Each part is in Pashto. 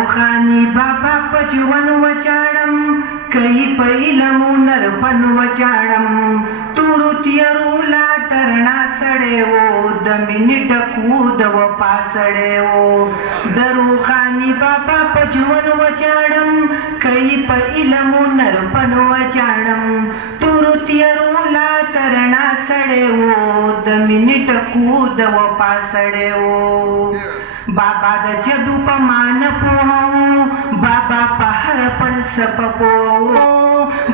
روحاني بابا په ژوند وچاړم کوي په علم نرپن وچاړم تورو تیارو لا ترنا سړی و د مینې ټکو د وفا سړی و د روحاني بابا په ژوند وچاړم کوي په علم نرپن وچاړم تورو تیارو لا ترنا سړی و د مینې ټکو د وفا سړی و بابا د جدو په مان پوهو بابا په هر فلسفه پوهو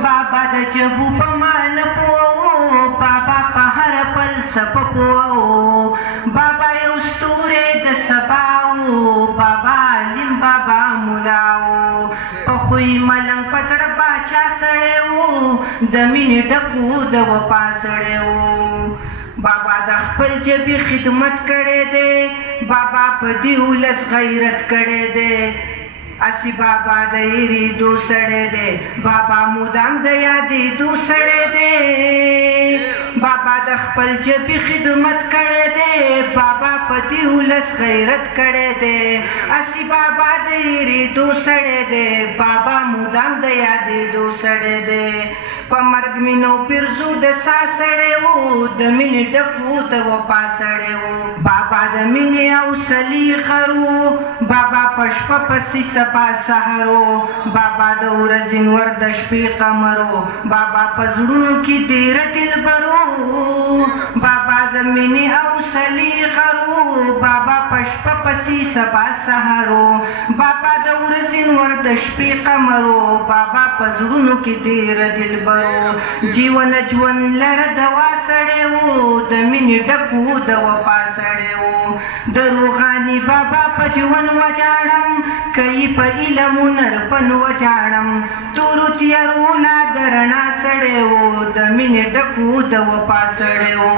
بابا د جبو په مان پوهو بابا په هر فلسفه پوهو بابا یو ستوری د سباو بابا علم بابا ملاو په خوی ملنګ په زړه باچا سړی و د مینې ډکو د وفا سړی و بابا د خپل ژبې خدمت کړی دی بابا په دې ولس غیرت کړی دی اسی بابا د یریدو سړی دی بابا مدام د یادېدو سړی دی بابا د خپل ژبې خدمت کړی دی بابا په دې ولس غیرت کړی دی اسی بابا د یریدو سړی دی بابا مدام د یادېدو سړی دی په مرګ مینو پیرزو د سا سړی و د مینې ډکو د وفا سړی و بابا د مینې او سلي خرو بابا په شپه پسې سبا سهرو بابا د ورځې نور د شپې قمرو بابا په زړونو کې ډېره دلبرو بابا د مینې او سلي خرو بابا په شپه پسې سبا سهرو بابا د ورځې نور د شپې قمرو بابا په زړونو کې ډېره دلبرو जीवन जीवन लर दवा सड़े वो द मिनी डकू द वफा सड़े वो द रूहानी बाबा प जीवन वजाड़म कई प इलम नरपन वजाड़म तुरु तियरू ला दरना सड़े वो द मिनी डकू द वफा सड़े वो।